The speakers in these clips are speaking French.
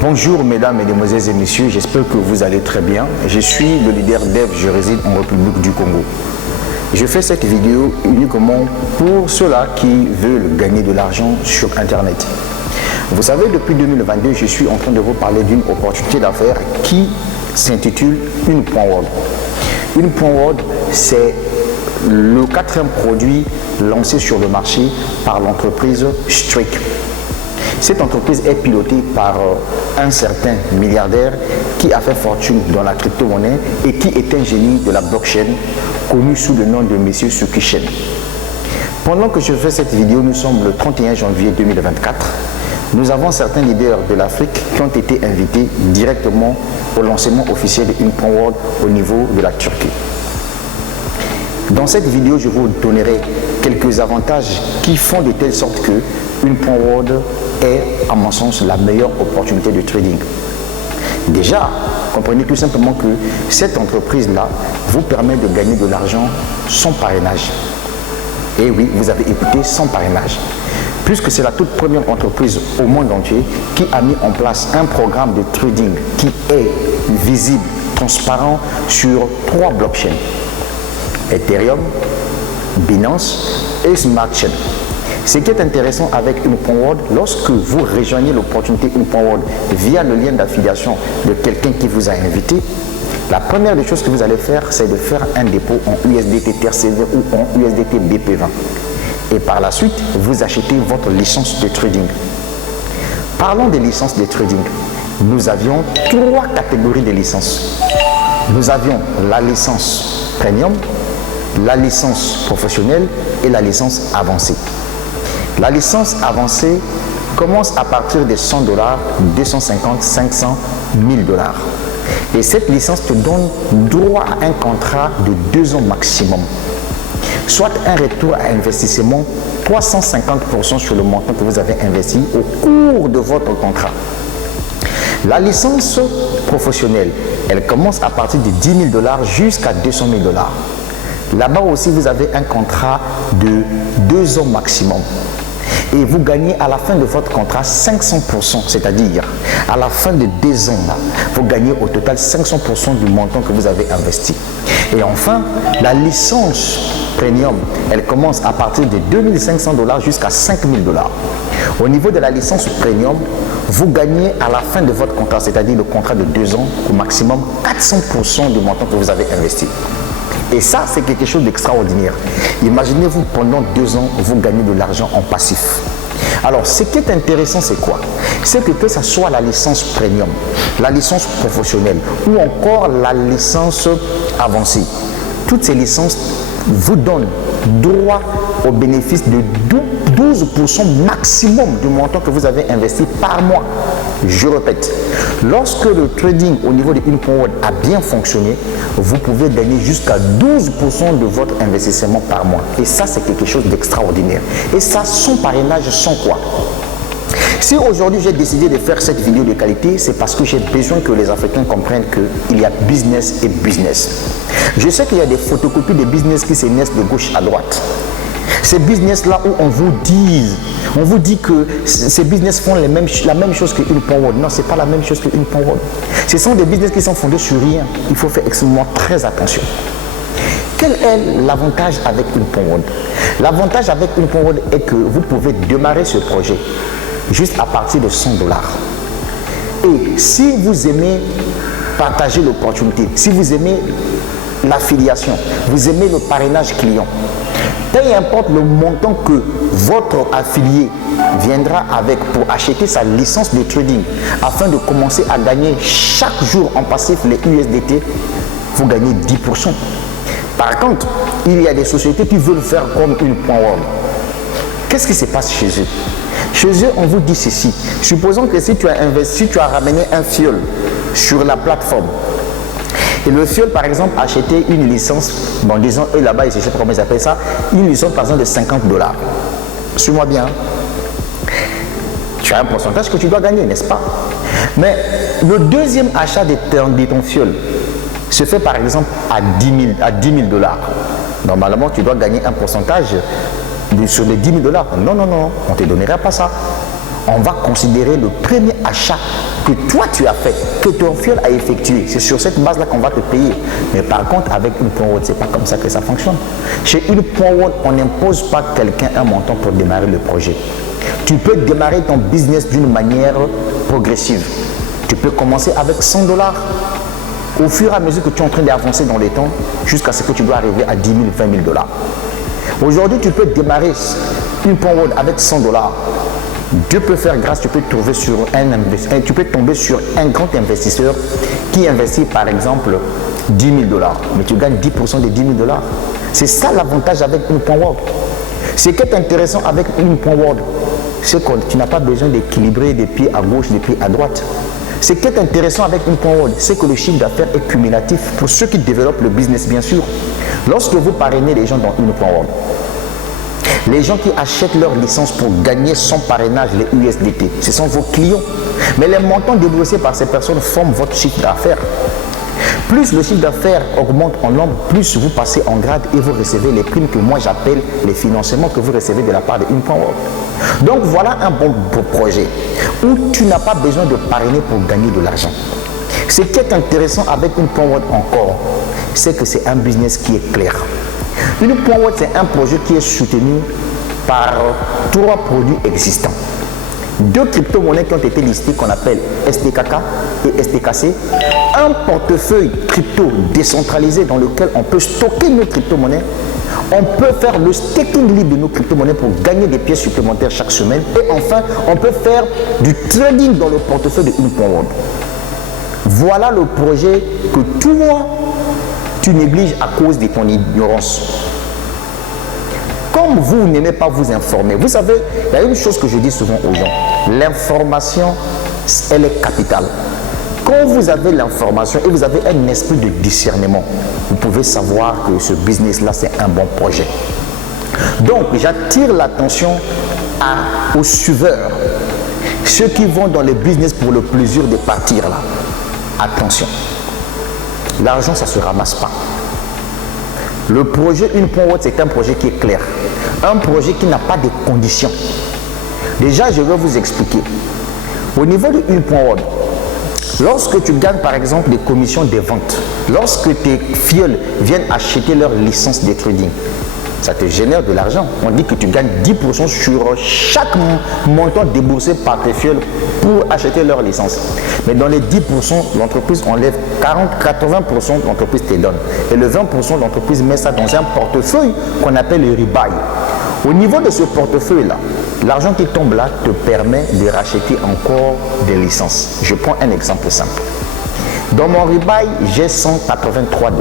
Bonjour mesdames, mesdemoiselles et messieurs, j'espère que vous allez très bien. Je suis le leader Dev, je réside en République du Congo. Je fais cette vidéo uniquement pour ceux-là qui veulent gagner de l'argent sur Internet. Vous savez, depuis 2022, je suis en train de vous parler d'une opportunité d'affaires qui s'intitule Une.world. Une.world, c'est le quatrième produit lancé sur le marché par l'entreprise Streak. Cette entreprise est pilotée par un certain milliardaire qui a fait fortune dans la crypto-monnaie et qui est un génie de la blockchain, connu sous le nom de M. Suki Shen. Pendant que je fais cette vidéo, nous sommes le 31 janvier 2024. Nous avons certains leaders de l'Afrique qui ont été invités directement au lancement officiel de Une.world au niveau de la Turquie. Dans cette vidéo, je vous donnerai quelques avantages qui font de telle sorte que Une.world est, à mon sens, la meilleure opportunité de trading. Déjà, comprenez tout simplement que cette entreprise-là vous permet de gagner de l'argent sans parrainage. Et oui, vous avez écouté, sans parrainage. Puisque c'est la toute première entreprise au monde entier qui a mis en place un programme de trading qui est visible, transparent sur 3 blockchains. Ethereum, Binance et Smart Chain. Ce qui est intéressant avec Une.world, lorsque vous rejoignez l'opportunité Une.world via le lien d'affiliation de quelqu'un qui vous a invité, la première des choses que vous allez faire, c'est de faire un dépôt en USDT TRCV ou en USDT BP20. Et par la suite, vous achetez votre licence de trading. Parlons des licences de trading. Nous avions 3 catégories de licences. Nous avions la licence premium, la licence professionnelle et la licence avancée. La licence avancée commence à partir de $100, 250, 500, 1000 $. Et cette licence te donne droit à un contrat de 2 ans maximum, soit un retour à investissement 350% sur le montant que vous avez investi au cours de votre contrat. La licence professionnelle, elle commence à partir de $10 000 jusqu'à 200 000 $. Là-bas aussi, vous avez un contrat de 2 ans maximum. Et vous gagnez à la fin de votre contrat 500%, c'est-à-dire à la fin de 2 ans, là, vous gagnez au total 500% du montant que vous avez investi. Et enfin, la licence premium, elle commence à partir de 2 500 $ jusqu'à 5 000 $. Au niveau de la licence premium, vous gagnez à la fin de votre contrat, c'est-à-dire le contrat de 2 ans, au maximum 400% du montant que vous avez investi. Et ça, c'est quelque chose d'extraordinaire. Imaginez-vous, pendant 2 ans, vous gagnez de l'argent en passif. Alors, ce qui est intéressant, c'est quoi? C'est que ce soit la licence premium, la licence professionnelle ou encore la licence avancée, toutes ces licences vous donnent droit au bénéfice de 12% maximum du montant que vous avez investi par mois. Je répète, lorsque le trading au niveau de Une.world a bien fonctionné, vous pouvez gagner jusqu'à 12% de votre investissement par mois. Et ça, c'est quelque chose d'extraordinaire. Et ça, sans parrainage, sans quoi? Si aujourd'hui j'ai décidé de faire cette vidéo de qualité, c'est parce que j'ai besoin que les Africains comprennent qu'il y a business et business. Je sais qu'il y a des photocopies de business qui se naissent de gauche à droite. Ces business-là où on vous dit que ces business font la même chose que Une.world. Non, ce n'est pas la même chose que Une.world. Ce sont des business qui sont fondés sur rien. Il faut faire extrêmement très attention. Quel est l'avantage avec Une.world? L'avantage avec Une.world est que vous pouvez démarrer ce projet juste à partir de $100. Et si vous aimez partager l'opportunité, si vous aimez l'affiliation, vous aimez le parrainage client, peu importe le montant que votre affilié viendra avec pour acheter sa licence de trading afin de commencer à gagner chaque jour en passif les USDT, vous gagnez 10%. Par contre, il y a des sociétés qui veulent faire comme Une.world. Qu'est-ce qui se passe chez eux? Chez eux, on vous dit ceci. Supposons que si tu as investi, tu as ramené un fiole sur la plateforme. Et le fiole, par exemple, a acheté une licence, bon, disons, eux là-bas, je ne sais pas comment ils appellent ça, une licence, par exemple, de $50. Suis-moi bien. Tu as un pourcentage que tu dois gagner, n'est-ce pas? Mais le deuxième achat de ton fiole se fait, par exemple, à 10 000 $. Normalement, tu dois gagner un pourcentage sur les 10 000 $. Non, non, non, on ne te donnera pas ça. On va considérer le premier achat que toi tu as fait, que ton fiole a effectué. C'est sur cette base-là qu'on va te payer. Mais par contre, avec une point World, c'est pas comme ça que ça fonctionne. Chez une point World, on n'impose pas quelqu'un un montant pour démarrer le projet. Tu peux démarrer ton business d'une manière progressive. Tu peux commencer avec 100 $. Au fur et à mesure que tu es en train d'avancer dans les temps, jusqu'à ce que tu dois arriver à 10 000, 20 000 $. Aujourd'hui, tu peux démarrer une point World avec 100 $. Dieu peut faire grâce, tu peux tomber sur un grand investisseur qui investit par exemple 10 000 $, mais tu gagnes 10% des 10 000 $. C'est ça l'avantage avec une point World. Ce qui est intéressant avec une point World, c'est que tu n'as pas besoin d'équilibrer des pieds à gauche, des pieds à droite. Ce qui est intéressant avec une point World, c'est que le chiffre d'affaires est cumulatif pour ceux qui développent le business, bien sûr. Lorsque vous parrainez les gens dans une point World, les gens qui achètent leur licence pour gagner son parrainage, les USDT, ce sont vos clients. Mais les montants déboursés par ces personnes forment votre chiffre d'affaires. Plus le chiffre d'affaires augmente en nombre, plus vous passez en grade et vous recevez les primes que moi j'appelle les financements que vous recevez de la part de une point World. Donc voilà un bon projet où tu n'as pas besoin de parrainer pour gagner de l'argent. Ce qui est intéressant avec une point World encore, c'est que c'est un business qui est clair. Une point World, c'est un projet qui est soutenu par 3 produits existants. 2 crypto-monnaies qui ont été listées qu'on appelle STKK et STKC. Un portefeuille crypto décentralisé dans lequel on peut stocker nos crypto-monnaies. On peut faire le staking libre de nos crypto-monnaies pour gagner des pièces supplémentaires chaque semaine. Et enfin, on peut faire du trading dans le portefeuille de une point World. Voilà le projet que toi, tu négliges à cause de ton ignorance. Comme vous n'aimez pas vous informer, vous savez, il y a une chose que je dis souvent aux gens, l'information, elle est capitale. Quand vous avez l'information et vous avez un esprit de discernement, vous pouvez savoir que ce business-là, c'est un bon projet. Donc, j'attire l'attention aux suiveurs, ceux qui vont dans le business pour le plaisir de partir là. Attention, l'argent, ça ne se ramasse pas. Le projet Une Point World, c'est un projet qui est clair. Un projet qui n'a pas de conditions. Déjà, je vais vous expliquer. Au niveau de Une Point World, lorsque tu gagnes par exemple des commissions de vente, lorsque tes fioles viennent acheter leur licence de trading, ça te génère de l'argent. On dit que tu gagnes 10% sur chaque montant déboursé par tes fioles pour acheter leur licence. Mais dans les 10%, l'entreprise enlève 80% l'entreprise te donne. Et le 20%, l'entreprise met ça dans un portefeuille qu'on appelle le rebuy. Au niveau de ce portefeuille-là, l'argent qui tombe là te permet de racheter encore des licences. Je prends un exemple simple. Dans mon rebuy, j'ai 183 $.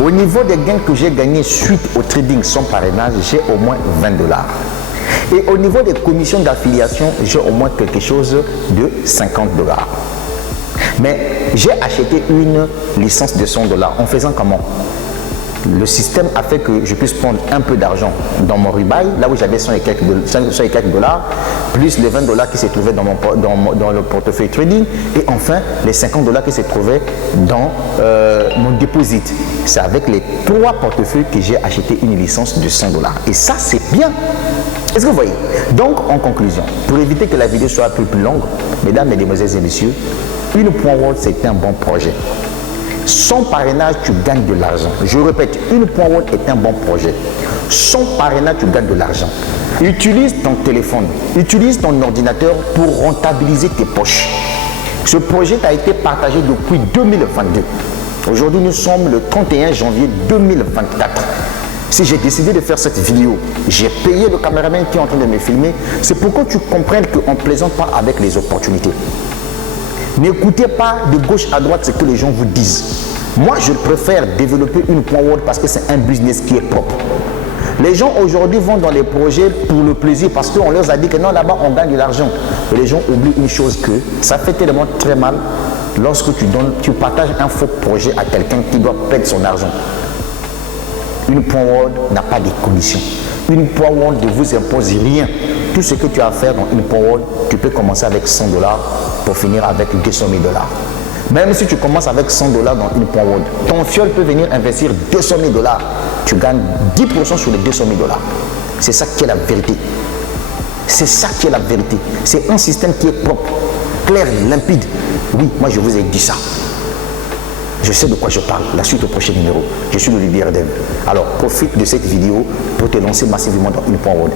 Au niveau des gains que j'ai gagnés suite au trading sans parrainage, j'ai au moins 20 $. Et au niveau des commissions d'affiliation, j'ai au moins quelque chose de 50 $. Mais j'ai acheté une licence de 100 $ en faisant comment? Le système a fait que je puisse prendre un peu d'argent dans mon rebuy, là où j'avais 100 et quelques $, plus les 20 $ qui se trouvaient dans le portefeuille trading, et enfin les 50 $ qui se trouvaient dans mon deposit. C'est avec les 3 portefeuilles que j'ai acheté une licence de 100 $. Et ça, c'est bien. Est-ce que vous voyez? Donc, en conclusion, pour éviter que la vidéo soit plus longue, mesdames, mesdemoiselles et messieurs, Une Point World, c'est un bon projet. Sans parrainage, tu gagnes de l'argent. Je répète, Une Point World est un bon projet. Sans parrainage, tu gagnes de l'argent. Utilise ton téléphone, utilise ton ordinateur pour rentabiliser tes poches. Ce projet a été partagé depuis 2022. Aujourd'hui, nous sommes le 31 janvier 2024. Si j'ai décidé de faire cette vidéo, j'ai payé le caméraman qui est en train de me filmer, c'est pour que tu comprennes qu'on ne plaisante pas avec les opportunités. N'écoutez pas de gauche à droite ce que les gens vous disent. Moi, je préfère développer Une Point World parce que c'est un business qui est propre. Les gens aujourd'hui vont dans les projets pour le plaisir parce qu'on leur a dit que non, là-bas, on gagne de l'argent. Et les gens oublient une chose que ça fait tellement très mal lorsque tu partages un faux projet à quelqu'un qui doit perdre son argent. Une Point World n'a pas de conditions. Une Point World ne vous impose rien. Tout ce que tu as à faire dans Une Point World, tu peux commencer avec 100 $ pour finir avec 200 000 $. Même si tu commences avec 100 $ dans Une Point World, ton fiole peut venir investir 200 000 $. Tu gagnes 10% sur les 200 000 $. C'est ça qui est la vérité. C'est ça qui est la vérité. C'est un système qui est propre. clair, limpide. Oui, moi je vous ai dit ça. Je sais de quoi je parle. La suite au prochain numéro. Je suis le leader Dev. Alors profite de cette vidéo pour te lancer massivement dans une point word.